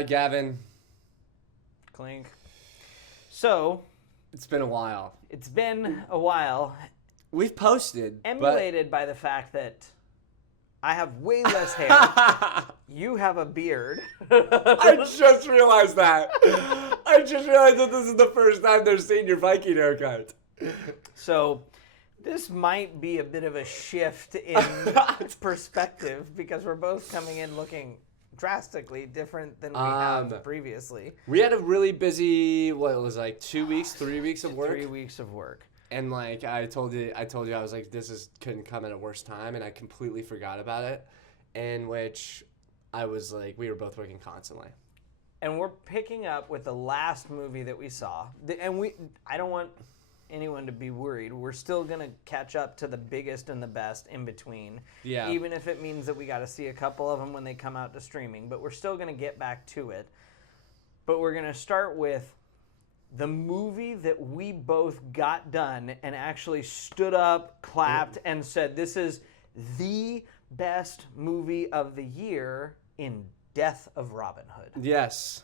right, Gavin. Clink. So, It's been a while. it's been a while, We've posted, emulated by the fact that I have way less hair. You have a beard. I just realized that. I just realized that this is the first time they're seeing your Viking haircut. So, this might be a bit of a shift in perspective because we're both coming in looking drastically different than we have previously. We had a really busy, what it was like 2 weeks, 3 weeks of work. 3 weeks of work. And like I told you, I was like, couldn't come at a worse time, and I completely forgot about it. In which I was like, we were both working constantly. And we're picking up with the last movie that we saw. I don't want anyone to be worried. We're still going to catch up to the biggest and the best in between. Yeah. Even if it means that we got to see a couple of them when they come out to streaming. But we're still going to get back to it. But we're going to start with the movie that we both got done and actually stood up, clapped, and said, this is the best movie of the year in Death of Robin Hood. Yes.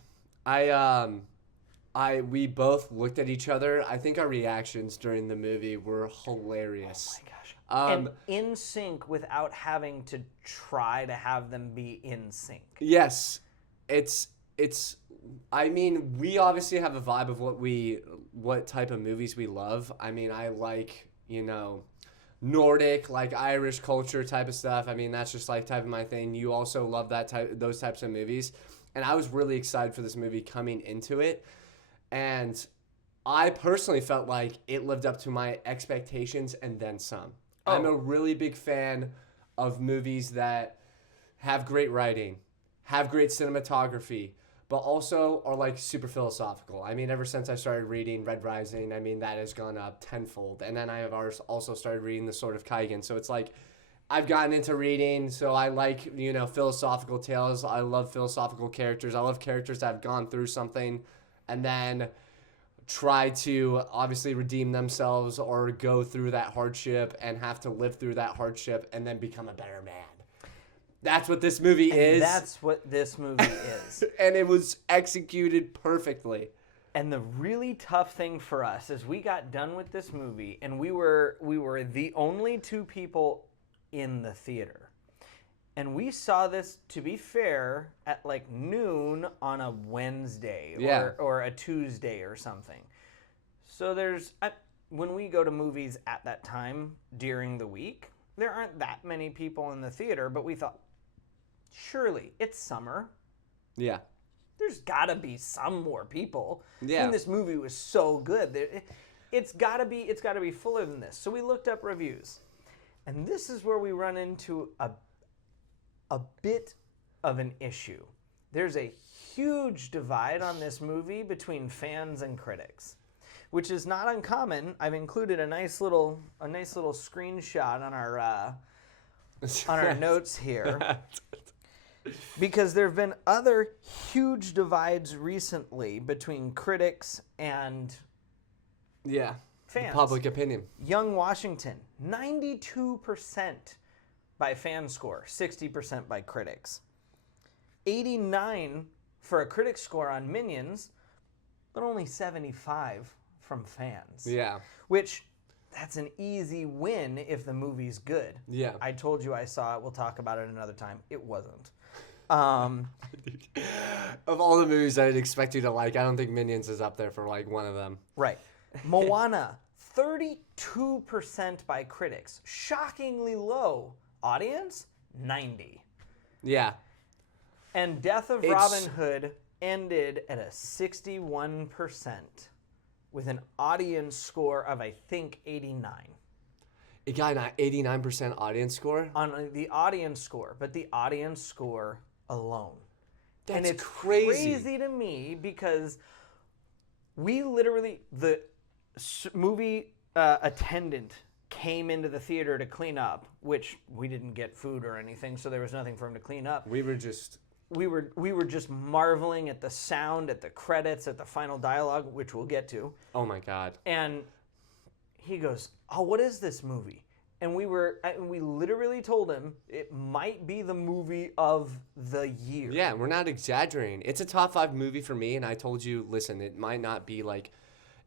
We both looked at each other. I think our reactions during the movie were hilarious. Oh my gosh. And in sync without having to try to have them be in sync. Yes. I mean, we obviously have a vibe of what type of movies we love. I mean, I like, Nordic, like Irish culture type of stuff. I mean, that's just like type of my thing. You also love those types of movies. And I was really excited for this movie coming into it. And I personally felt like it lived up to my expectations and then some. Oh. I'm a really big fan of movies that have great writing, have great cinematography, but also are like super philosophical. I mean, ever since I started reading Red Rising, I mean, that has gone up tenfold. And then I have also started reading The Sword of Kaigen. So it's like I've gotten into reading, so I like, philosophical tales. I love philosophical characters. I love characters that have gone through something and then try to obviously redeem themselves or go through that hardship and have to live through that hardship and then become a better man. That's what this movie is. That's what this movie is. And it was executed perfectly. And the really tough thing for us is we got done with this movie and we were the only two people in the theater. And we saw this, to be fair, at like noon on a Wednesday or a Tuesday or something. So when we go to movies at that time during the week, there aren't that many people in the theater, but we thought, surely, it's summer. Yeah. There's got to be some more people. Yeah. And this movie was so good. It's got to be fuller than this. So we looked up reviews. And this is where we run into a bit of an issue. There's a huge divide on this movie between fans and critics, which is not uncommon. I've included a nice little screenshot on our notes here. Because there have been other huge divides recently between critics and fans. Public opinion. Young Washington, 92% by fan score, 60% by critics. 89 for a critic score on Minions, but only 75 from fans. Yeah. Which, that's an easy win if the movie's good. Yeah. I told you I saw it. We'll talk about it another time. It wasn't. Of all the movies I'd expect you to like, I don't think Minions is up there for like one of them. Right. Moana, 32% by critics. Shockingly low. Audience, 90. Yeah. And Death of Robin Hood ended at a 61% with an audience score of, I think, 89. It got an 89% audience score? On the audience score, but the audience score alone. That's and it's crazy to me because we literally, the movie attendant came into the theater to clean up, which we didn't get food or anything, so there was nothing for him to clean up. We were just marveling at the sound, at the credits, at the final dialogue, which we'll get to. Oh my God. And he goes, "Oh, what is this movie?" And we literally told him it might be the movie of the year. Yeah, we're not exaggerating. It's a top 5 movie for me, and I told you, listen, it might not be like,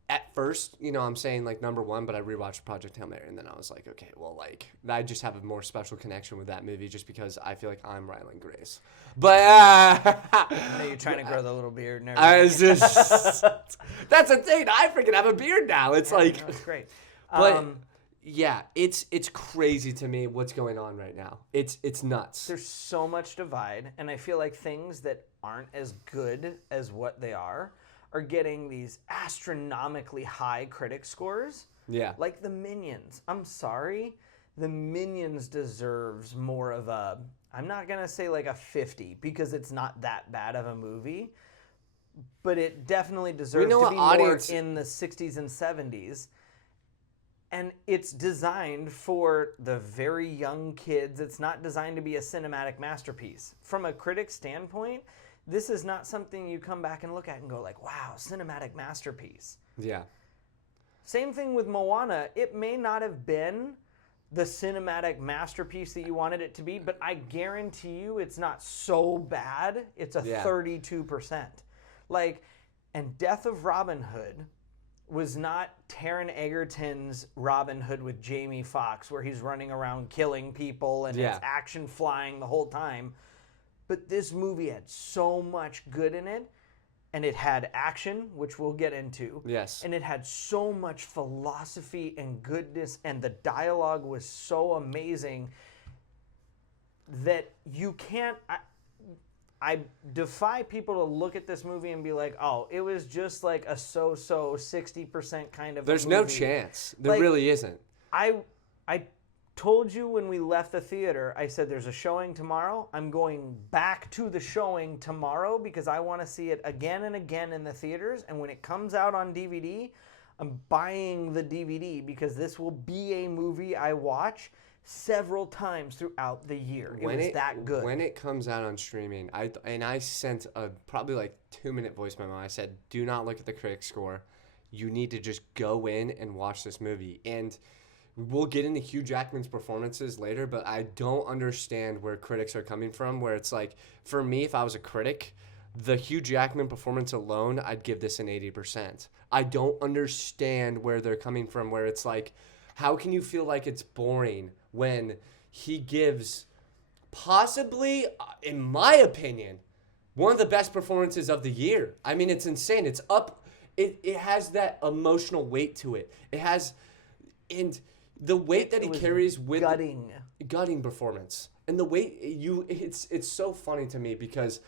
at first, I'm saying like number 1, but I rewatched Project Hail Mary, and then I was like, okay, well, like, I just have a more special connection with that movie just because I feel like I'm Ryland Grace. But, I know you're trying to grow the little beard and everything. That's a thing. I freaking have a beard now. It's like. That's great. But. Yeah, it's crazy to me what's going on right now. It's nuts. There's so much divide, and I feel like things that aren't as good as what they are getting these astronomically high critic scores. Yeah. Like the Minions. I'm sorry. The Minions deserves more of a, I'm not going to say like a 50 because it's not that bad of a movie, but it definitely deserves to be more in the 60s and 70s. And it's designed for the very young kids. It's not designed to be a cinematic masterpiece. From a critic standpoint, this is not something you come back and look at and go like, wow, cinematic masterpiece. Yeah. Same thing with Moana. It may not have been the cinematic masterpiece that you wanted it to be, but I guarantee you it's not so bad. It's a 32%. Like, and Death of Robin Hood was not Taron Egerton's Robin Hood with Jamie Foxx, where he's running around killing people and it's action flying the whole time. But this movie had so much good in it, and it had action, which we'll get into. Yes. And it had so much philosophy and goodness, and the dialogue was so amazing that you can't... I defy people to look at this movie and be like, oh, it was just like a so-so 60% kind of There's a movie. no chance. There really isn't. I told you when we left the theater, I said there's a showing tomorrow. I'm going back to the showing tomorrow because I want to see it again and again in the theaters. And when it comes out on DVD, I'm buying the DVD because this will be a movie I watch several times throughout the year. It was that good. When it comes out on streaming, I sent a probably like 2-minute voice memo. I said, do not look at the critic score. You need to just go in and watch this movie. And we'll get into Hugh Jackman's performances later, but I don't understand where critics are coming from, where it's like, for me, if I was a critic, the Hugh Jackman performance alone, I'd give this an 80%. I don't understand where they're coming from, where it's like, how can you feel like it's boring when he gives possibly, in my opinion, one of the best performances of the year? I mean, it's insane. It's up. It has that emotional weight to it. It has, and the weight that he carries with gutting performance, and the weight it's so funny to me because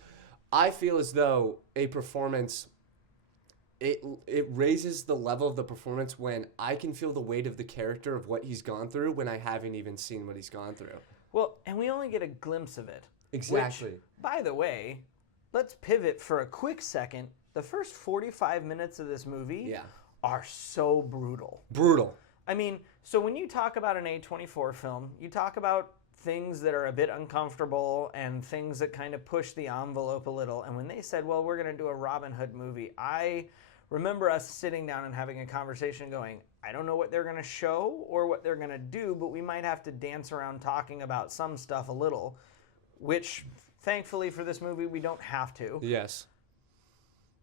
I feel as though a performance. It raises the level of the performance when I can feel the weight of the character of what he's gone through when I haven't even seen what he's gone through. Well, and we only get a glimpse of it. Exactly. Which, by the way, let's pivot for a quick second. The first 45 minutes of this movie are so brutal. Brutal. I mean, so when you talk about an A24 film, you talk about things that are a bit uncomfortable and things that kind of push the envelope a little. And when they said, well, we're going to do a Robin Hood movie, I remember us sitting down and having a conversation going, I don't know what they're going to show or what they're going to do, but we might have to dance around talking about some stuff a little, which thankfully for this movie, we don't have to. Yes.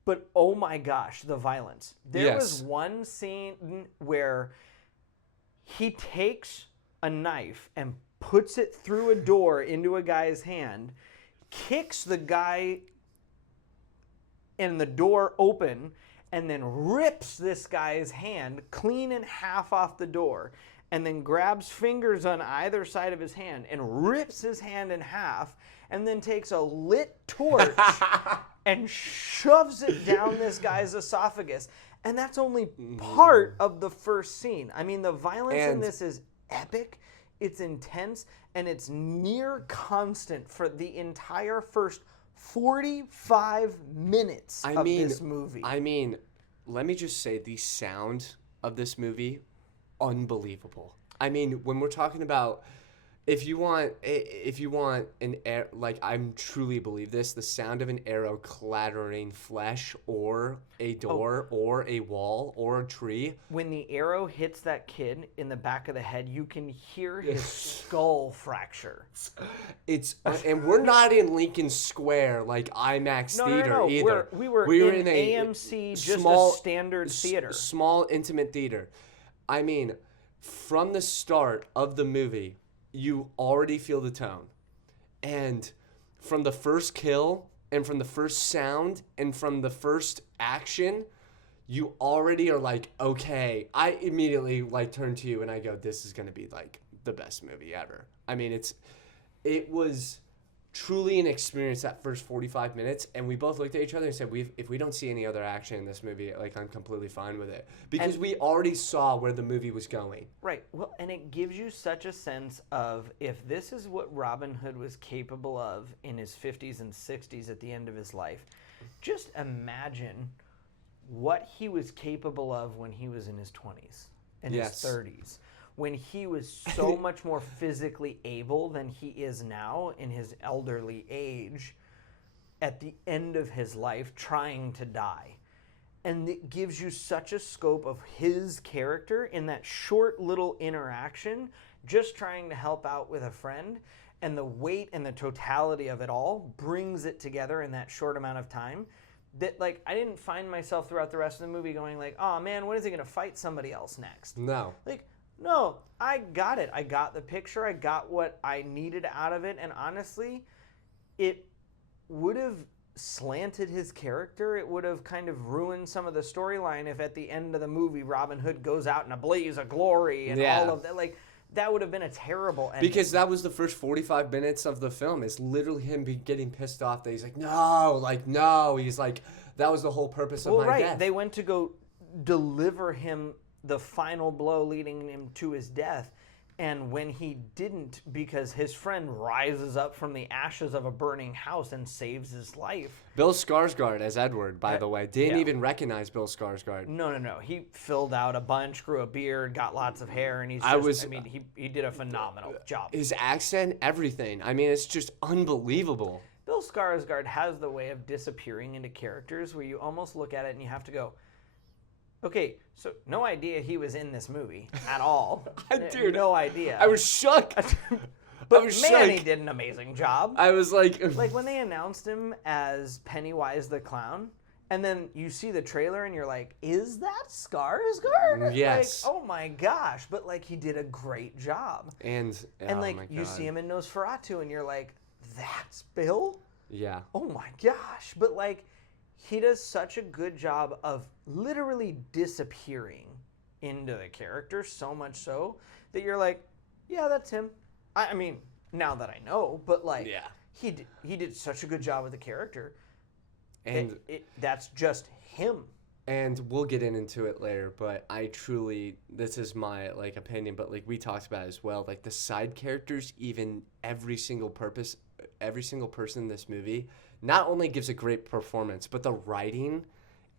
But oh my gosh, the violence. There was one scene where he takes a knife and puts it through a door into a guy's hand, kicks the guy and the door open, and then rips this guy's hand clean in half off the door, and then grabs fingers on either side of his hand and rips his hand in half, and then takes a lit torch and shoves it down this guy's esophagus. And that's only part of the first scene. I mean, the violence in this is epic, it's intense, and it's near constant for the entire first 45 minutes of this movie. I mean, let me just say the sound of this movie, unbelievable. I mean, when we're talking about, if you want an air, like I'm truly believe this, the sound of an arrow clattering flesh or a door or a wall or a tree. When the arrow hits that kid in the back of the head, you can hear his skull fracture. It's and we're not in Lincoln Square like IMAX theater No. either. We were in a AMC, just a standard theater. Small intimate theater. I mean, from the start of the movie, you already feel the tone. And from the first kill and from the first sound and from the first action, you already are like, okay. I immediately like turn to you and I go, this is going to be like the best movie ever. I mean, it was truly an experience that first 45 minutes, and we both looked at each other and said, if we don't see any other action in this movie, like I'm completely fine with it, because we already saw where the movie was going. Right. Well, and it gives you such a sense of, if this is what Robin Hood was capable of in his 50s and 60s at the end of his life, just imagine what he was capable of when he was in his 20s and his 30s. When he was so much more physically able than he is now in his elderly age, at the end of his life, trying to die. And it gives you such a scope of his character in that short little interaction, just trying to help out with a friend, and the weight and the totality of it all brings it together in that short amount of time. That, like, I didn't find myself throughout the rest of the movie going like, oh man, when is he going to fight somebody else next? No. Like, no, I got it. I got the picture. I got what I needed out of it. And honestly, it would have slanted his character. It would have kind of ruined some of the storyline if at the end of the movie Robin Hood goes out in a blaze of glory and all of that. Like, that would have been a terrible ending. Because that was the first 45 minutes of the film. It's literally him getting pissed off that he's like, no. He's like, that was the whole purpose of my death. They went to go deliver him the final blow leading him to his death, and when he didn't, because his friend rises up from the ashes of a burning house and saves his life. Bill Skarsgård as Edward, by the way, didn't even recognize Bill Skarsgård. No. He filled out a bunch, grew a beard, got lots of hair, and he did a phenomenal job. His accent, everything. I mean, it's just unbelievable. Bill Skarsgård has the way of disappearing into characters where you almost look at it and you have to go, okay, so no idea he was in this movie at all. Dude, no idea. I was shook. But man, he did an amazing job. I was like... Like when they announced him as Pennywise the Clown, and then you see the trailer and you're like, is that Skarsgård? Yes. Like, oh my gosh. But like, he did a great job. And like, you see him in Nosferatu and you're like, that's Bill? Yeah. Oh my gosh. But like... he does such a good job of literally disappearing into the character, so much so that you're like, yeah, that's him. I mean, now that I know, but like, he did such a good job with the character, and that's just him. And we'll get into it later, but I truly, this is my like opinion, but like we talked about it as well, like the side characters, even every single person in this movie not only gives a great performance, but the writing,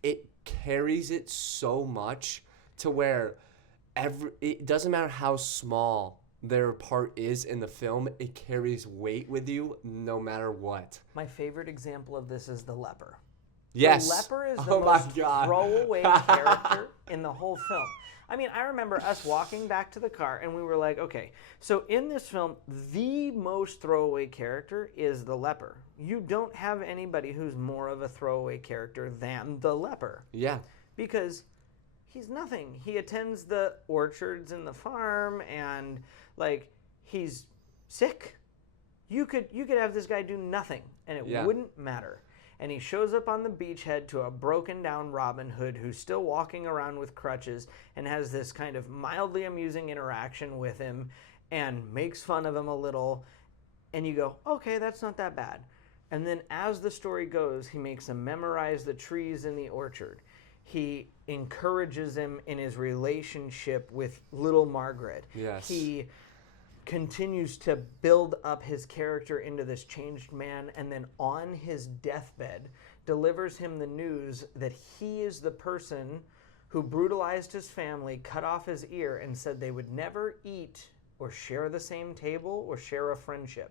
it carries it so much to where it doesn't matter how small their part is in the film, it carries weight with you no matter what. My favorite example of this is the leper. Yes. The leper is the most throwaway character in the whole film. I mean, I remember us walking back to the car and we were like, okay, so in this film, the most throwaway character is the leper. You don't have anybody who's more of a throwaway character than the leper. Yeah. Because he's nothing. He attends the orchards and the farm and like he's sick. You could have this guy do nothing and it wouldn't matter. And he shows up on the beachhead to a broken down Robin Hood who's still walking around with crutches and has this kind of mildly amusing interaction with him and makes fun of him a little. And you go, okay, that's not that bad. And then as the story goes, he makes him memorize the trees in the orchard. He encourages him in his relationship with little Margaret. Yes. He continues to build up his character into this changed man, and then on his deathbed delivers him the news that he is the person who brutalized his family, cut off his ear, and said they would never eat or share the same table or share a friendship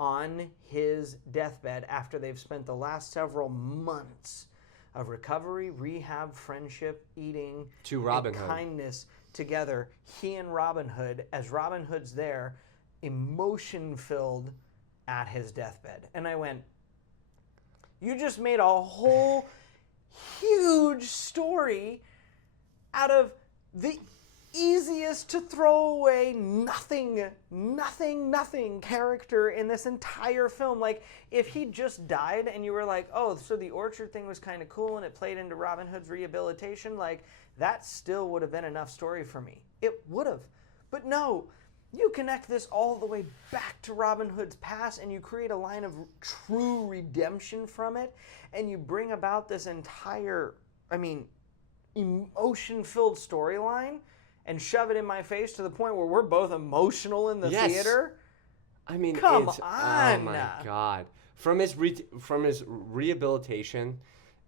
on his deathbed after they've spent the last several months of recovery, rehab, friendship, eating, To Robin and Hood. kindness together. He and Robin Hood, as Robin Hood's there, emotion-filled at his deathbed. And I went, you just made a whole huge story out of the easiest to throw away nothing character in this entire film. Like, if he just died and you were like, oh, so the orchard thing was kind of cool and it played into Robin Hood's rehabilitation, like, that still would have been enough story for me. It would have. But no, you connect this all the way back to Robin Hood's past and you create a line of true redemption from it, and you bring about this entire, emotion-filled storyline and shove it in my face to the point where we're both emotional in the theater. I mean, come on. on. Oh my God. From his rehabilitation,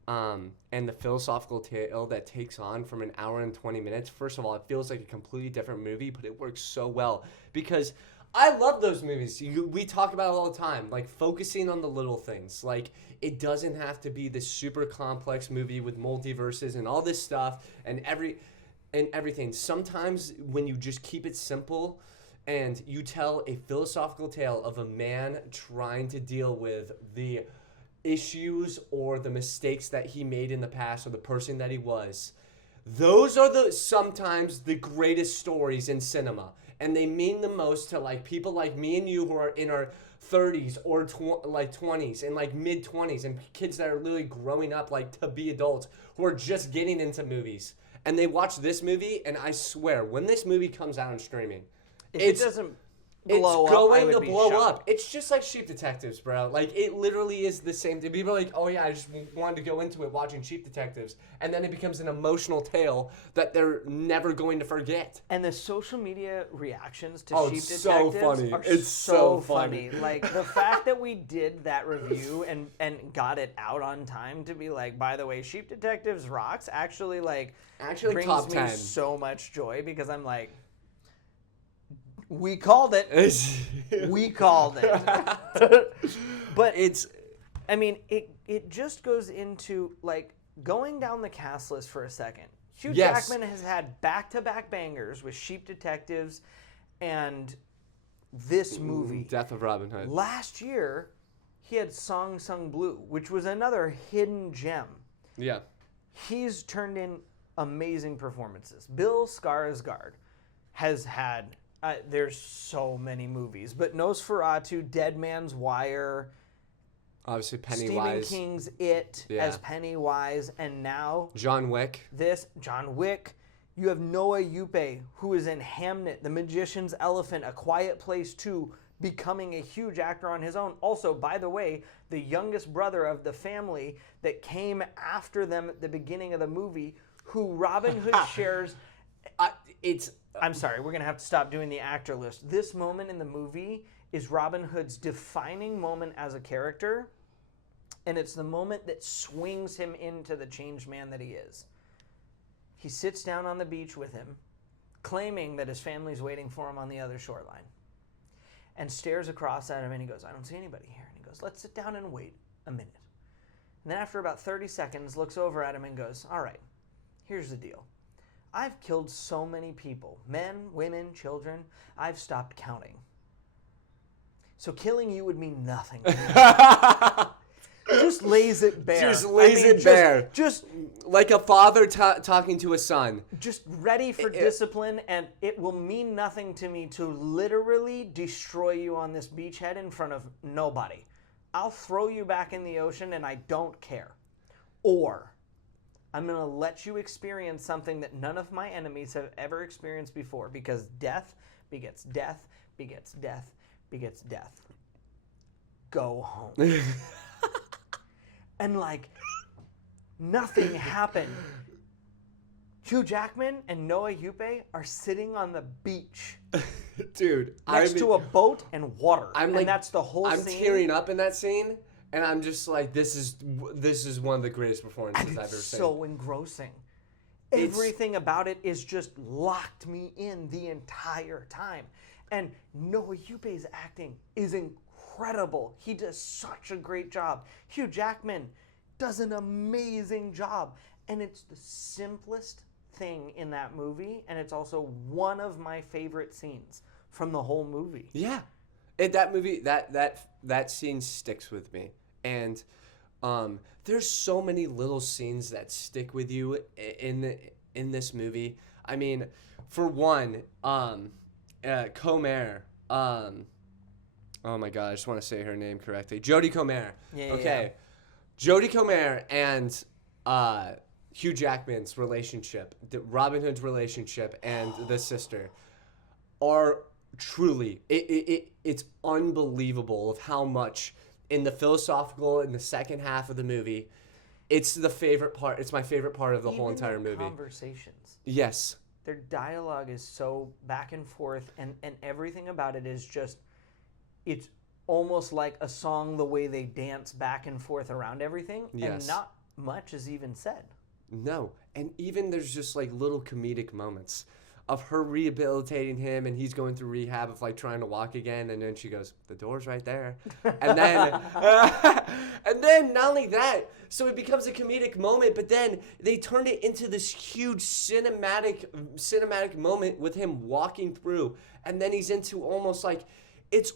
and the philosophical tale that takes on from an hour and 20 minutes. First of all, it feels like a completely different movie, but it works so well because I love those movies. We talk about it all the time, like focusing on the little things. Like, it doesn't have to be this super complex movie with multiverses and all this stuff and everything. Sometimes when you just keep it simple and you tell a philosophical tale of a man trying to deal with the issues or the mistakes that he made in the past or the person that he was, those are sometimes the greatest stories in cinema, and they mean the most to like people like me and you who are in our 30s or 20s and like mid 20s, and kids that are literally growing up like to be adults who are just getting into movies, and they watch this movie, and I swear when this movie comes out on streaming, It doesn't blow it's up, going I would to be blow shocked. up. It's just like Sheep Detectives, bro. Like, it literally is the same thing. People are like, oh yeah, I just wanted to go into it watching Sheep Detectives. And then it becomes an emotional tale that they're never going to forget. And the social media reactions to Sheep It's Detectives so funny. are It's so funny. Like, the fact that we did that review and got it out on time to be like, by the way, Sheep Detectives rocks, actually brings top me 10. so much joy, because I'm like, we called it. We called it. But it just goes into, like, going down the cast list for a second. Hugh Jackman has had back-to-back bangers with Sheep Detectives and this movie. Death of Robin Hood. Last year, he had Song Sung Blue, which was another hidden gem. Yeah. He's turned in amazing performances. Bill Skarsgård has had... there's so many movies, but Nosferatu, Dead Man's Wire, Obviously Pennywise. Stephen King's It as Pennywise, and now John Wick. John Wick. You have Noah Yuppe, who is in Hamnet, The Magician's Elephant, A Quiet Place 2, becoming a huge actor on his own. Also, by the way, the youngest brother of the family that came after them at the beginning of the movie, who Robin Hood shares... I'm sorry, we're going to have to stop doing the actor list. This moment in the movie is Robin Hood's defining moment as a character, and it's the moment that swings him into the changed man that he is. He sits down on the beach with him, claiming that his family's waiting for him on the other shoreline, and stares across at him, and he goes, I don't see anybody here. And he goes, let's sit down and wait a minute. And then after about 30 seconds, looks over at him and goes, all right, here's the deal. I've killed so many people, men, women, children, I've stopped counting. So killing you would mean nothing to me. Just lays it bare. Just lays it bare. Just like a father talking to a son. Just ready for discipline, and it will mean nothing to me to literally destroy you on this beachhead in front of nobody. I'll throw you back in the ocean, and I don't care. Or... I'm going to let you experience something that none of my enemies have ever experienced before, because death begets death, begets death, begets death. Go home. And nothing happened. Hugh Jackman and Noah Yuppe are sitting on the beach. Dude. Next to a boat and water. And that's the whole scene. I'm tearing up in that scene. And I'm just like, this is one of the greatest performances I've ever seen. It's so engrossing. everything about it is just locked me in the entire time. And Noah Yupe's acting is incredible. He does such a great job. Hugh Jackman does an amazing job. And it's the simplest thing in that movie, and it's also one of my favorite scenes from the whole movie. Yeah. That movie, that scene sticks with me. And there's so many little scenes that stick with you in this movie. I mean, for one, Comer, oh my god, I just want to say her name correctly. Jodie Comer. Yeah, okay. Jodie Comer and Hugh Jackman's relationship, Robin Hood's relationship, and the sister are truly, it's unbelievable of how much in the philosophical in the second half of the movie, it's the favorite part. It's my favorite part of the whole entire movie. Conversations. Yes. Their dialogue is so back and forth, and everything about it is just, it's almost like a song the way they dance back and forth around everything, and not much is even said. No, and even there's just like little comedic moments of her rehabilitating him, and he's going through rehab of like trying to walk again, and then she goes, "The door's right there," and then, and then not only that, so it becomes a comedic moment, but then they turn it into this huge cinematic moment with him walking through, and then he's into almost like, it's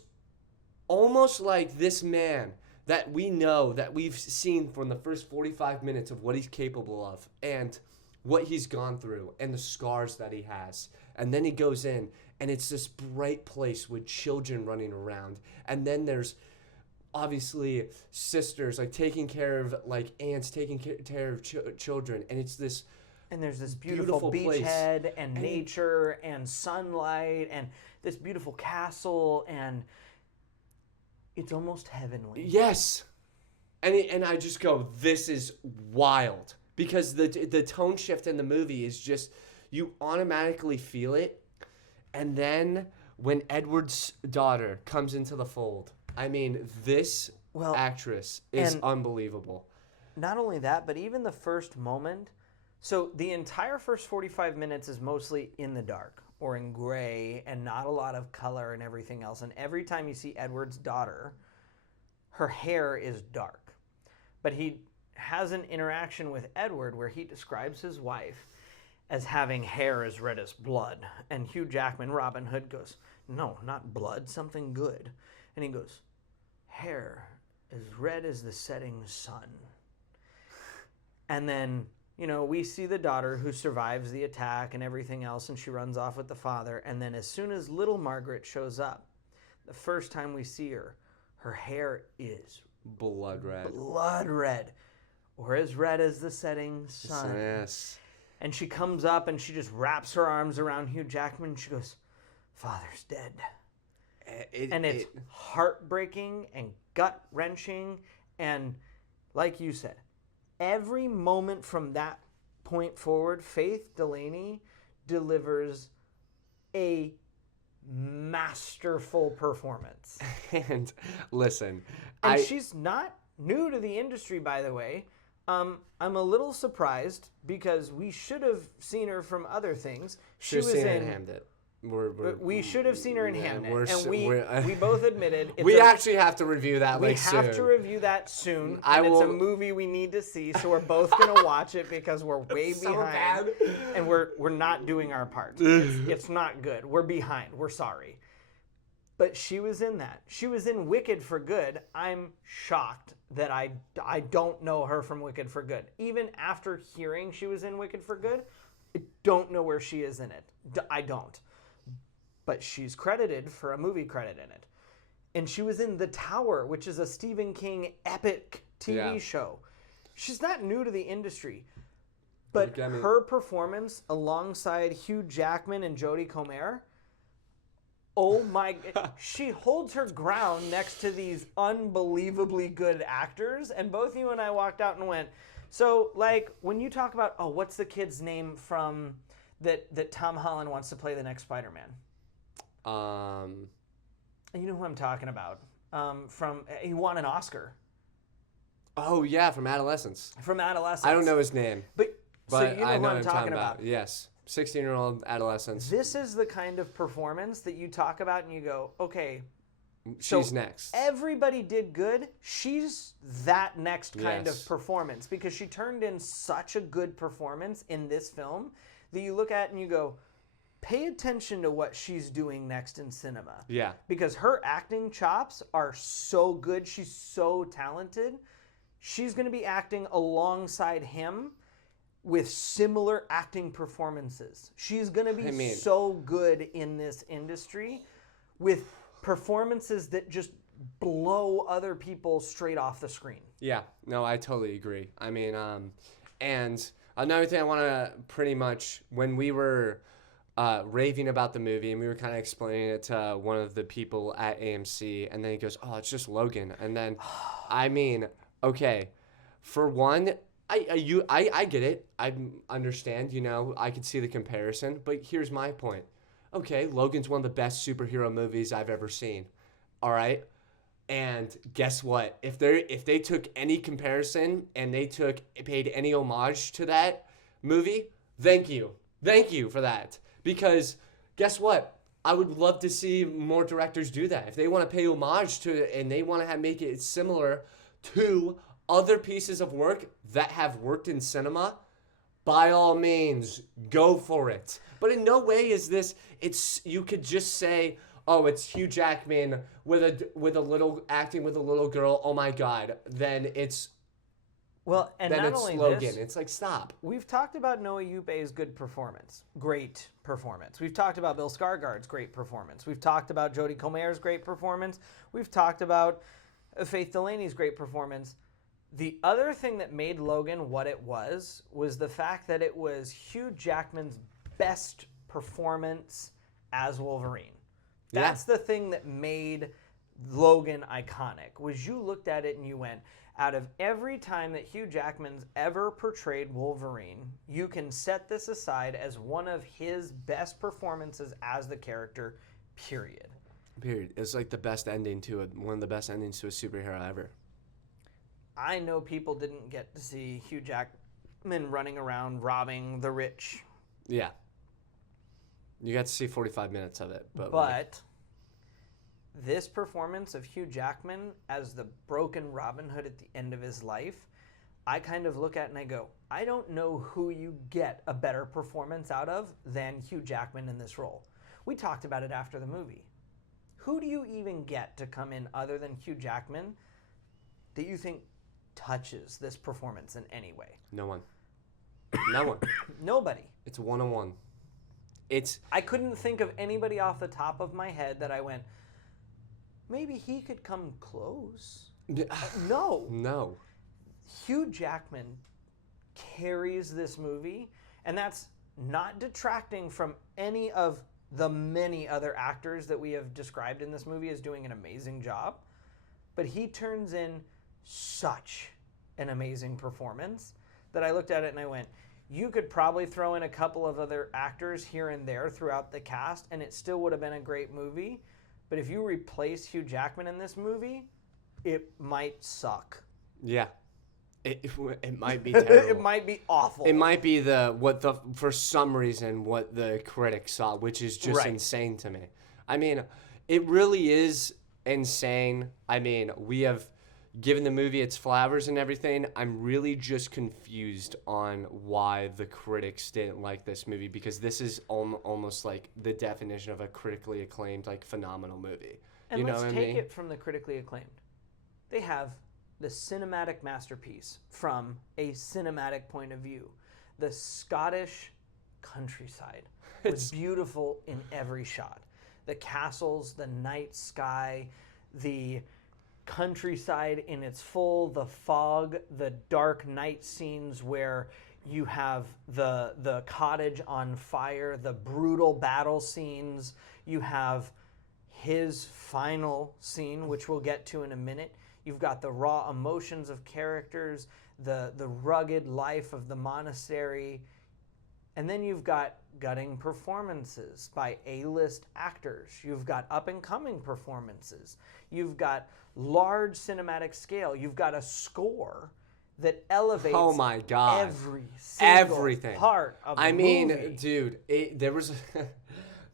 almost like this man that we know, that we've seen from the first 45 minutes of what he's capable of and what he's gone through and the scars that he has. And then he goes in, and it's this bright place with children running around. And then there's obviously sisters, like taking care of, like aunts taking care of children. And it's this... And there's this beautiful beachhead and nature and sunlight and this beautiful castle, and it's almost heavenly. Yes. And I just go, this is wild. Because the tone shift in the movie is just, you automatically feel it. And then when Edward's daughter comes into the fold, I mean, this actress is unbelievable. Not only that, but even the first moment. So the entire first 45 minutes is mostly in the dark or in gray and not a lot of color and everything else. And every time you see Edward's daughter, her hair is dark. But he has an interaction with Edward where he describes his wife as having hair as red as blood. And Hugh Jackman, Robin Hood, goes, "No, not blood, something good." And he goes, "Hair as red as the setting sun." And then, you know, we see the daughter who survives the attack and everything else, and she runs off with the father. And then as soon as little Margaret shows up, the first time we see her, her hair is blood red. Blood red. Or as red as the setting sun. Yes. And she comes up and she just wraps her arms around Hugh Jackman and she goes, "Father's dead." It's heartbreaking and gut-wrenching. And like you said, every moment from that point forward, Faith Delaney delivers a masterful performance. And listen, and she's not new to the industry, by the way. I'm a little surprised because we should have seen her from other things. She was in Hamnet. We should have seen her in Hamnet, and we both admitted we actually have to review that. We have to review that soon. It's a movie we need to see, so we're both gonna watch it because we're way behind, and we're not doing our part. It's not good. We're behind. We're sorry. But she was in that. She was in Wicked for Good. I'm shocked that I don't know her from Wicked for Good. Even after hearing she was in Wicked for Good, I don't know where she is in it. I don't. But she's credited for a movie credit in it. And she was in The Tower, which is a Stephen King epic TV show. She's not new to the industry. But her performance alongside Hugh Jackman and Jodie Comer, oh my, she holds her ground next to these unbelievably good actors. And both you and I walked out and went, so like when you talk about, what's the kid's name from that Tom Holland wants to play the next Spider-Man? You know who I'm talking about. He won an Oscar. Oh yeah, from Adolescence. From Adolescence. I don't know his name. But But so you know I who know I'm what talking about. Yes. 16-year-old adolescents. This is the kind of performance that you talk about and you go, okay, She's next. everybody did good. She's that next kind Yes. of performance because she turned in such a good performance in this film that you look at and you go, pay attention to what she's doing next in cinema. Yeah. Because her acting chops are so good. She's so talented. She's going to be acting alongside him with similar acting performances. She's going to be so good in this industry with performances that just blow other people straight off the screen. Yeah, no, I totally agree. I mean, and another thing I want to pretty much, when we were raving about the movie and we were kind of explaining it to one of the people at AMC, and then he goes, oh, it's just Logan. And then, I mean, okay, for one, I get it. I understand, you know, I could see the comparison, but here's my point. Okay, Logan's one of the best superhero movies I've ever seen. All right? And guess what? If they took any comparison and they paid any homage to that movie, thank you. Thank you for that. Because guess what? I would love to see more directors do that. If they want to pay homage to it and they want to make it similar to other pieces of work that have worked in cinema, by all means, go for it. But in no way is this, you could just say, oh, it's Hugh Jackman with a little acting with a little girl. Oh my God. Then it's Logan. It's like, stop. We've talked about Noah Yupe's good performance. Great performance. We've talked about Bill Skarsgård's great performance. We've talked about Jodie Comer's great performance. We've talked about Faith Delaney's great performance. The other thing that made Logan what it was the fact that it was Hugh Jackman's best performance as Wolverine. That's the thing that made Logan iconic, was you looked at it and you went, out of every time that Hugh Jackman's ever portrayed Wolverine, you can set this aside as one of his best performances as the character, period. Period. It's like the best ending to it, one of the best endings to a superhero ever. I know people didn't get to see Hugh Jackman running around robbing the rich. Yeah. You got to see 45 minutes of it. But this performance of Hugh Jackman as the broken Robin Hood at the end of his life, I kind of look at and I go, I don't know who you get a better performance out of than Hugh Jackman in this role. We talked about it after the movie. Who do you even get to come in other than Hugh Jackman that you think touches this performance in any way? No one. No one. Nobody. It's one-on-one. I couldn't think of anybody off the top of my head that I went, maybe he could come close. No. No. Hugh Jackman carries this movie, and that's not detracting from any of the many other actors that we have described in this movie as doing an amazing job. But he turns in such an amazing performance that I looked at it and I went, you could probably throw in a couple of other actors here and there throughout the cast, and it still would have been a great movie. But if you replace Hugh Jackman in this movie, it might suck. Yeah. It might be terrible. It might be awful. It might be for some reason, what the critics saw, which is just insane to me. I mean, it really is insane. I mean, we have given the movie its flowers and everything. I'm really just confused on why the critics didn't like this movie, because this is almost like the definition of a critically acclaimed, like, phenomenal movie. And let's take it from the critically acclaimed. They have the cinematic masterpiece from a cinematic point of view. The Scottish countryside was beautiful in every shot. The castles, the night sky, the countryside in its full, the fog, the dark night scenes where you have the cottage on fire, the brutal battle scenes. You have his final scene, which we'll get to in a minute. You've got the raw emotions of characters, the rugged life of the monastery, and then you've got gutting performances by A-list actors. You've got up-and-coming performances. You've got large cinematic scale. You've got a score that elevates Oh my God. every single Everything. part of the I mean, movie. dude, there was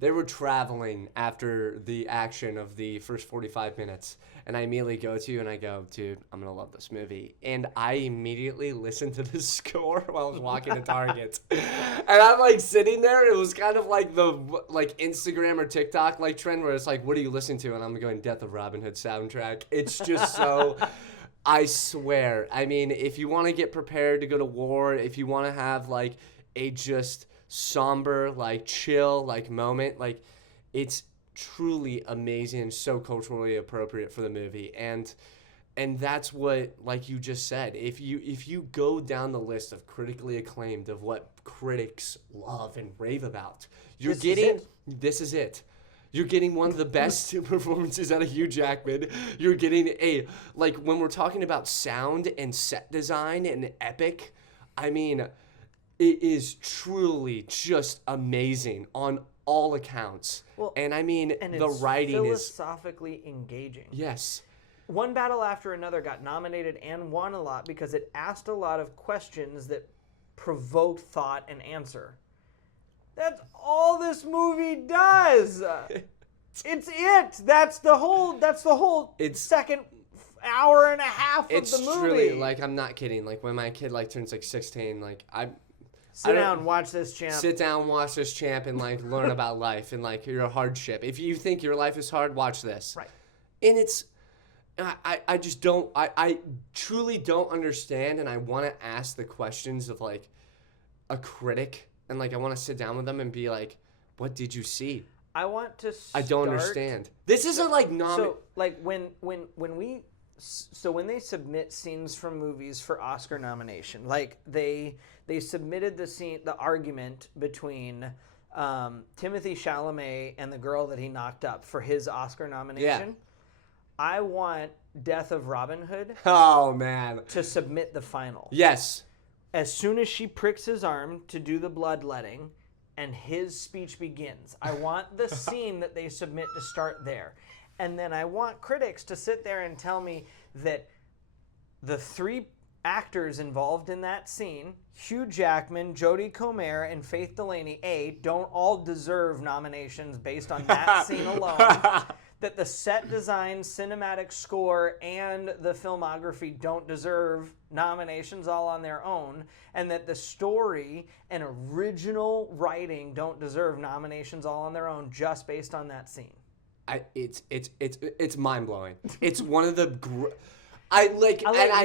they were traveling after the action of the first 45 minutes, and I immediately go to you and I go, dude, I'm gonna love this movie, and I immediately listened to the score while I was walking to Target, and I'm like sitting there. It was kind of like the Instagram or TikTok trend where it's like, what are you listening to? And I'm going, Death of Robin Hood soundtrack. It's just so. I swear. I mean, if you want to get prepared to go to war, if you want to have a just somber, chill, moment, it's truly amazing and so culturally appropriate for the movie. And that's what, like you just said, if you go down the list of critically acclaimed of what critics love and rave about, this is it. You're getting one of the best performances out of Hugh Jackman. You're getting when we're talking about sound and set design and epic, I mean, it is truly just amazing on all accounts. Well, and I mean, and the it's writing is philosophically engaging. yes. One Battle After Another got nominated and won a lot because it asked a lot of questions that provoked thought and answer. That's all this movie does. It's it. That's the whole second hour and a half of the movie. It's truly, I'm not kidding. When my kid turns 16, Sit down, watch this, champ. Sit down, watch this, champ, and learn about life and your hardship. If you think your life is hard, watch this. Right. And it's, I just don't, I truly don't understand, and I want to ask the questions of a critic, and I want to sit down with them and be like, what did you see? I want to I don't understand. This isn't So when they submit scenes from movies for Oscar nomination, they submitted the argument between Timothée Chalamet and the girl that he knocked up for his Oscar nomination. Yeah. I want Death of Robin Hood Oh, man. to submit the final. Yes. As soon as she pricks his arm to do the bloodletting and his speech begins, I want the scene that they submit to start there. And then I want critics to sit there and tell me that the three actors involved in that scene, Hugh Jackman, Jodie Comer, and Faith Delaney, don't all deserve nominations based on that scene alone. That the set design, cinematic score, and the filmography don't deserve nominations all on their own, and that the story and original writing don't deserve nominations all on their own just based on that scene. It's mind blowing. It's one of the. I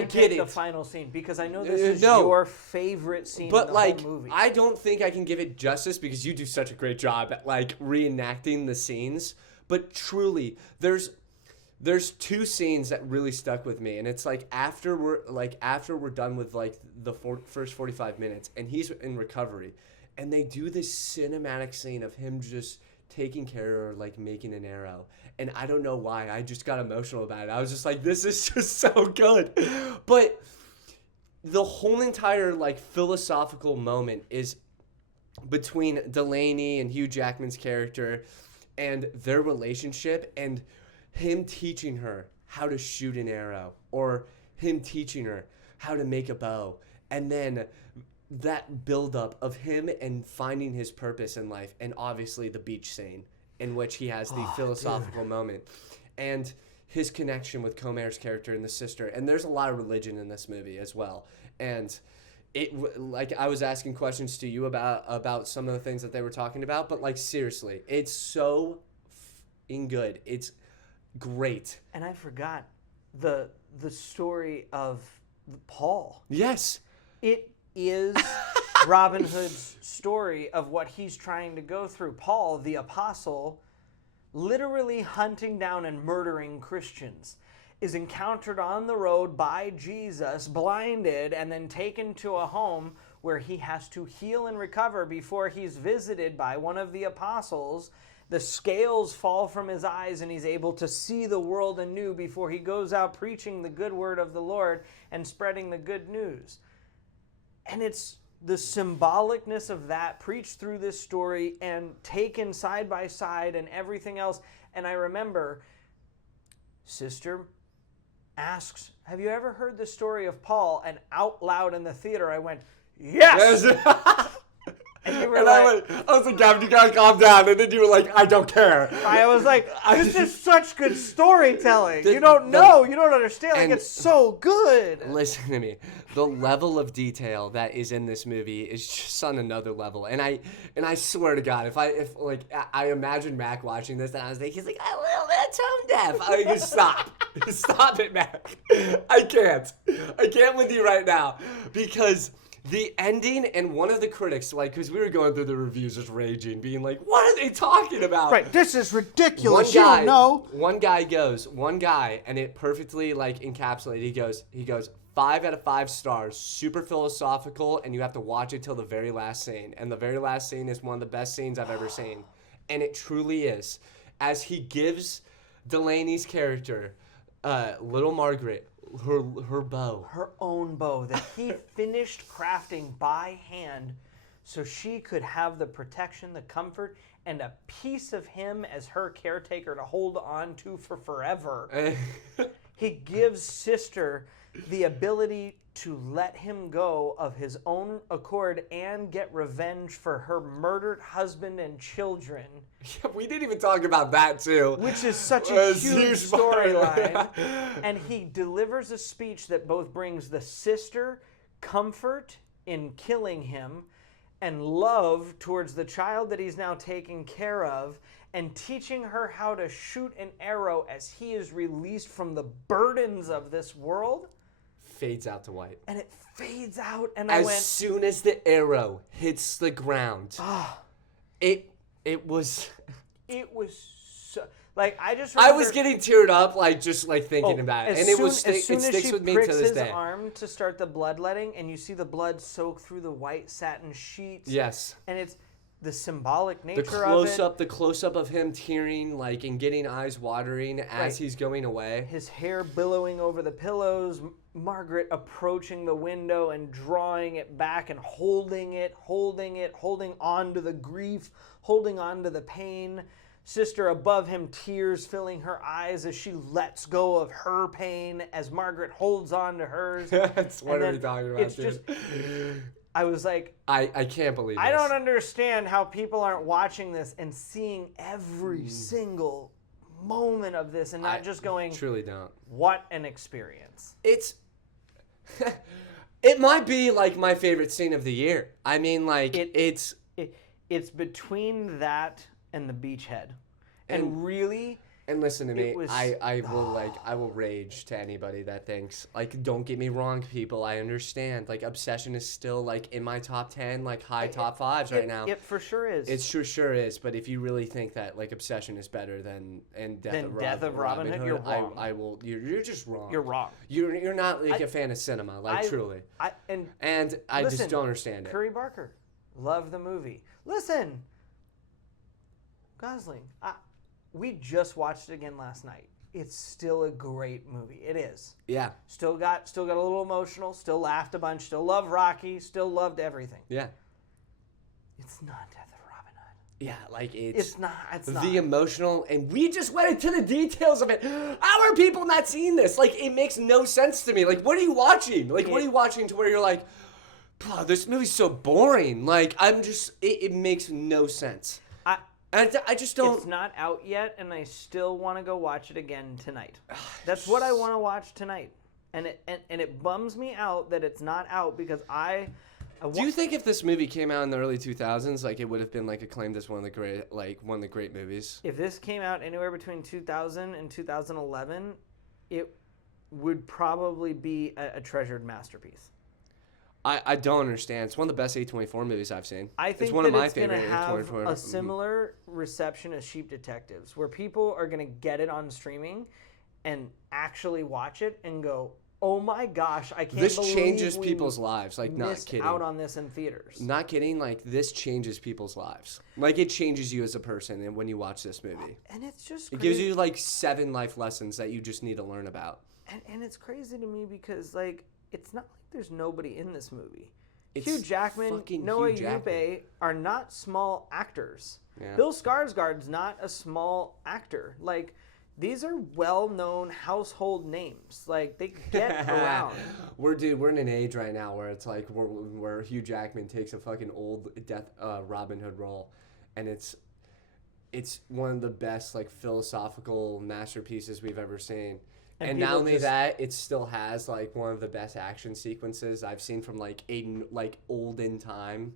get it. The final scene because I know this is your favorite scene in the whole movie. I don't think I can give it justice because you do such a great job at reenacting the scenes. But truly, there's two scenes that really stuck with me, and it's after we're done with the first 45 minutes, and he's in recovery, and they do this cinematic scene of him just taking care of making an arrow, and I don't know why I just got emotional about it. I was just like, this is just so good, but the whole entire philosophical moment is between Delaney and Hugh Jackman's character. And their relationship and him teaching her how to shoot an arrow or him teaching her how to make a bow. And then that buildup of him and finding his purpose in life. And obviously the beach scene in which he has the philosophical moment. And his connection with Comer's character and the sister. And there's a lot of religion in this movie as well. And it I was asking questions to you about some of the things that they were talking about, but seriously, it's so good. It's great. And I forgot the story of Paul. Yes. It is Robin Hood's story of what he's trying to go through. Paul, the apostle, literally hunting down and murdering Christians, is encountered on the road by Jesus, blinded, and then taken to a home where he has to heal and recover before he's visited by one of the apostles. The scales fall from his eyes and he's able to see the world anew before he goes out preaching the good word of the Lord and spreading the good news. And it's the symbolicness of that preached through this story and taken side by side and everything else. And I remember Sister asks, "Have you ever heard the story of Paul?" And out loud in the theater, I went, "Yes!" And you were I was like, Gavin, you gotta calm down. And then you were like, I don't care. I was like, this is such good storytelling. You don't understand. Like, it's so good. Listen to me. The level of detail that is in this movie is just on another level. And I swear to God, if I imagine Mac watching this and I was like, he's like, I'm a little bit tone deaf. I mean, stop. Stop it, Mac. I can't with you right now. Because the ending, and one of the critics, like, because we were going through the reviews just raging, being like, what are they talking about? Right, this is ridiculous. You don't know. One guy, and it perfectly, like, encapsulated. He goes, 5 out of 5 stars, super philosophical, and you have to watch it till the very last scene. And the very last scene is one of the best scenes I've ever seen. And it truly is. As he gives Delaney's character, little Margaret, her bow. Her own bow that he finished crafting by hand so she could have the protection, the comfort, and a piece of him as her caretaker to hold on to for forever. He gives Sister the ability to let him go of his own accord and get revenge for her murdered husband and children. Yeah, we didn't even talk about that, too. Which is such a huge storyline. And he delivers a speech that both brings the sister comfort in killing him and love towards the child that he's now taking care of, and teaching her how to shoot an arrow as he is released from the burdens of this world. Fades out to white. And it fades out, and as soon as the arrow hits the ground, it was so, like, I just remember, I was getting teared up, like, just like thinking about it, and it sticks with me to this day. As soon as she pricks his arm to start the bloodletting, and you see the blood soak through the white satin sheets. Yes. And it's the symbolic nature of it. The close-up of him tearing, like, and getting eyes watering as he's going away. His hair billowing over the pillows, Margaret approaching the window and drawing it back and holding on to the grief, holding on to the pain. Sister above him, tears filling her eyes as she lets go of her pain as Margaret holds on to hers. What are we talking about, dude? I was like, I can't believe this. I don't understand how people aren't watching this and seeing every single moment of this and not just going, truly don't. What an experience. It might be, like, my favorite scene of the year. I mean, like, it's between that and the beachhead. And really, and listen to me, I will rage to anybody that thinks, like, don't get me wrong, people, I understand, like, Obsession is still, like, in my top 10, like, top 5s right now. It for sure is. It sure is, but if you really think that, like, Obsession is better than Death of Robin Hood, you're wrong. You're just wrong. You're wrong. You're not, like, a fan of cinema, like, truly. And I just don't understand it. Curry Barker, love the movie. Listen, Gosling, we just watched it again last night. It's still a great movie. It is. Yeah. Still got a little emotional. Still laughed a bunch. Still loved Rocky. Still loved everything. Yeah. It's not Death of Robin Hood. Yeah, like it's not. The emotional, and we just went into the details of it. How are people not seeing this? Like, it makes no sense to me. Like, what are you watching? Like, what are you watching to where you're like, this movie's so boring. Like, it makes no sense. I just don't. It's not out yet, and I still want to go watch it again tonight. That's what I want to watch tonight, and it bums me out that it's not out because Do you think if this movie came out in the early 2000s, like, it would have been, like, acclaimed as one of the great movies? If this came out anywhere between 2000 and 2011, it would probably be a treasured masterpiece. I don't understand. It's one of the best A24 movies I've seen. I think it's one of my favorite A24 have a similar reception as Sheep Detectives, where people are going to get it on streaming and actually watch it and go, oh my gosh, I can't believe this changes people's lives. Like, not kidding. Out on this in theaters. Not kidding. Like, this changes people's lives. Like, it changes you as a person when you watch this movie. And it's just It gives you, like, 7 life lessons that you just need to learn about. And it's crazy to me because, like, it's not like there's nobody in this movie. It's Hugh Jackman, Noah Yupe are not small actors. Yeah. Bill Skarsgård's not a small actor. Like, these are well-known household names. Like, they get around. We're in an age right now where it's like where Hugh Jackman takes a fucking old Robin Hood role, and it's one of the best like philosophical masterpieces we've ever seen. And not only that, it still has like one of the best action sequences I've seen from like olden time.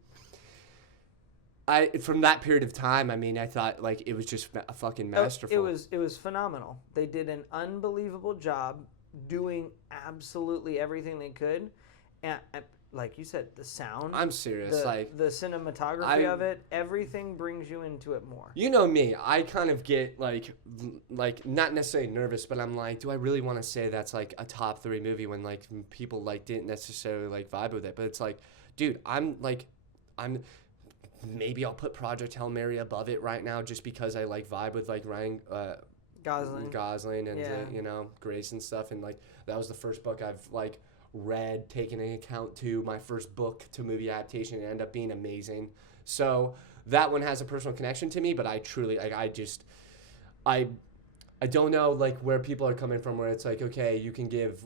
From that period of time, I mean, I thought like it was just a fucking masterful. It was phenomenal. They did an unbelievable job doing absolutely everything they could, and like you said, the sound. I'm serious. The cinematography of it, everything brings you into it more. You know me, I kind of get like not necessarily nervous, but I'm like, do I really want to say that's like a top 3 movie when like people like didn't necessarily like vibe with it? But it's like, dude, I'm maybe I'll put Project Hail Mary above it right now just because I like vibe with like Ryan Gosling and you know, Grace and stuff, and like that was the first book I've like read, taking into account to my first book to movie adaptation, and ended up being amazing. So that one has a personal connection to me, but I truly like I don't know like where people are coming from where it's like, okay, you can give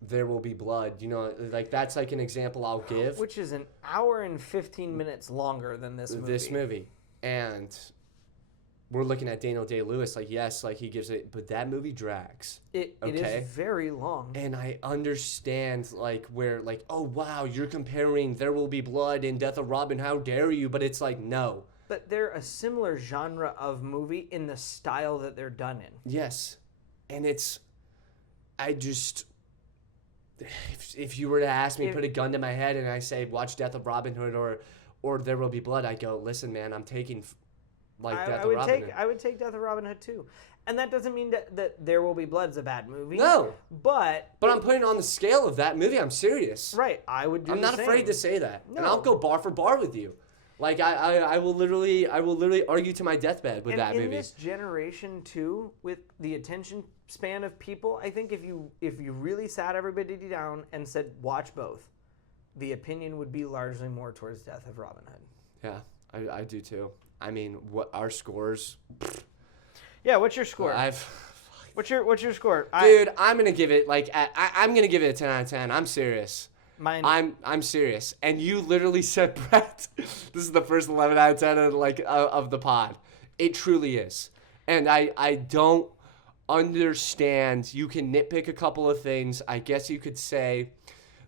There Will Be Blood, you know, like that's like an example I'll give, which is an hour and 15 minutes longer than this movie. And we're looking at Daniel Day-Lewis, like, yes, like he gives it, but that movie drags. It is very long. And I understand, like, where, like, oh, wow, you're comparing There Will Be Blood and Death of Robin, how dare you? But it's like, no. But they're a similar genre of movie in the style that they're done in. Yes. And if you were to ask me, put a gun to my head and I say, watch Death of Robin Hood or There Will Be Blood, I go, listen, man, I'm taking... I would take Death of Robin Hood too, and that doesn't mean that There Will Be Blood's a bad movie. No, but I'm putting it on the scale of that movie. I'm serious. Right, I would do. I'm not afraid to say that, no. And I'll go bar for bar with you. Like I will literally argue to my deathbed with that movie. In this generation too, with the attention span of people, I think if you really sat everybody down and said watch both, the opinion would be largely more towards Death of Robin Hood. Yeah, I do too. I mean, what our scores? Yeah, what's your score? What's your score? Dude, I'm gonna give it I'm gonna give it a 10 out of 10. I'm serious. I'm serious. And you literally said, Brett, this is the first 11 out of 10 of the pod. It truly is. And I don't understand. You can nitpick a couple of things. I guess you could say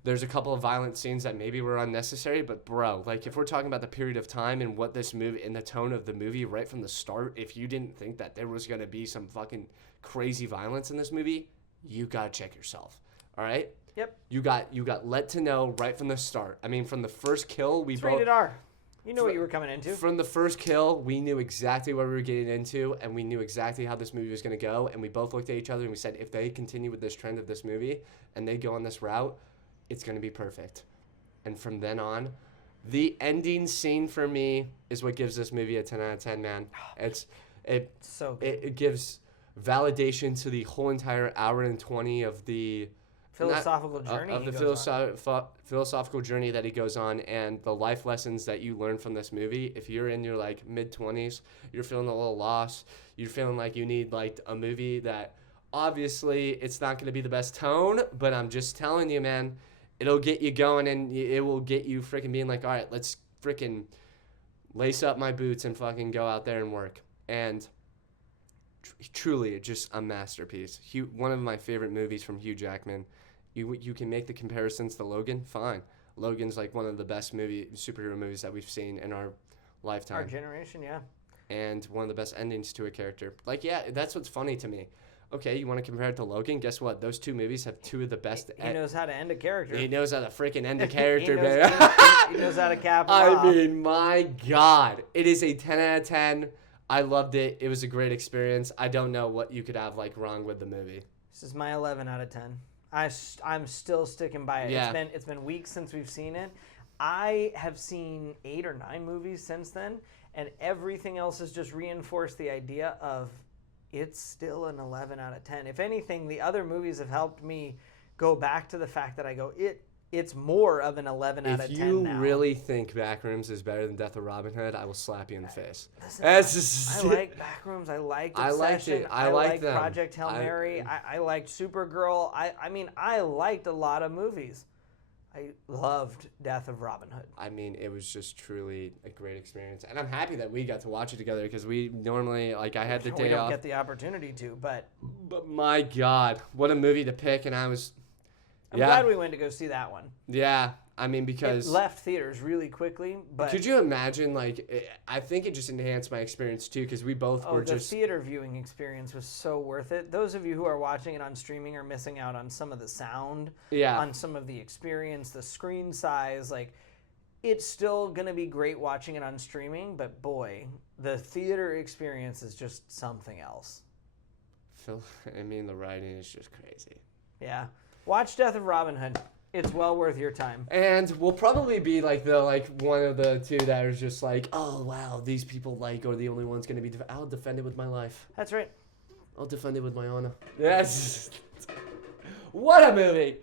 there's a couple of violent scenes that maybe were unnecessary, but bro, like if we're talking about the period of time and what this movie and the tone of the movie right from the start, if you didn't think that there was gonna be some fucking crazy violence in this movie, you gotta check yourself. All right? Yep. You got let to know right from the start. I mean, from the first kill, it's rated R. You know what you were coming into. From the first kill, we knew exactly what we were getting into, and we knew exactly how this movie was gonna go, and we both looked at each other and we said, if they continue with this trend of this movie and they go on this route, it's going to be perfect. And from then on, the ending scene for me is what gives this movie a 10 out of 10, man. It's so good. It gives validation to the whole entire hour and 20 of the philosophical journey philosophical journey that he goes on, and the life lessons that you learn from this movie. If you're in your like mid-20s, you're feeling a little lost, you're feeling like you need like a movie that obviously it's not going to be the best tone, but I'm just telling you, man, it'll get you going, and it will get you freaking being like, all right, let's freaking lace up my boots and fucking go out there and work. And truly, just a masterpiece. One of my favorite movies from Hugh Jackman. You can make the comparisons to Logan, fine. Logan's like one of the best superhero movies that we've seen in our lifetime. Our generation, yeah. And one of the best endings to a character. Like, yeah, that's what's funny to me. Okay, you want to compare it to Logan? Guess what? Those two movies have two of the best. He knows how to end a character. He knows how to freaking end a character, baby. He knows how to cap him off. I mean, my God. It is a 10 out of 10. I loved it. It was a great experience. I don't know what you could have like wrong with the movie. This is my 11 out of 10. I'm still sticking by it. Yeah. It's been weeks since we've seen it. I have seen 8 or 9 movies since then, and everything else has just reinforced the idea of it's still an 11 out of 10. If anything, the other movies have helped me go back to the fact that I go, it it's more of an 11 out of 10 If you now. really think Backrooms is better than Death of Robin Hood, I will slap you in the face. Listen, That's just, I like Backrooms. I liked I liked Obsession. it. I liked liked them. Project Hail Mary. I liked Supergirl. I mean, I liked a lot of movies. I loved Death of Robin Hood. I mean, it was just truly a great experience. And I'm happy that we got to watch it together because we normally, like, I had the We day don't off. get the opportunity to, but But my God, what a movie to pick. And I was, I'm glad we went to go see that one. Yeah. I mean, It because left theaters really quickly, but could you imagine, like, I think it just enhanced my experience too because we both were the just. theater viewing experience was so worth it. Those of you who are watching it on streaming are missing out on some of the sound, Yeah. on some of the experience, the screen size. Like, it's still going to be great watching it on streaming, but boy, the theater experience is just something else. I mean, the writing is just crazy. Yeah. Watch Death of Robin Hood. It's well worth your time. And we'll probably be like one of the two that is just like, oh wow, these people are the only ones going to be. I'll defend it with my life. That's right. I'll defend it with my honor. Yes. What a movie!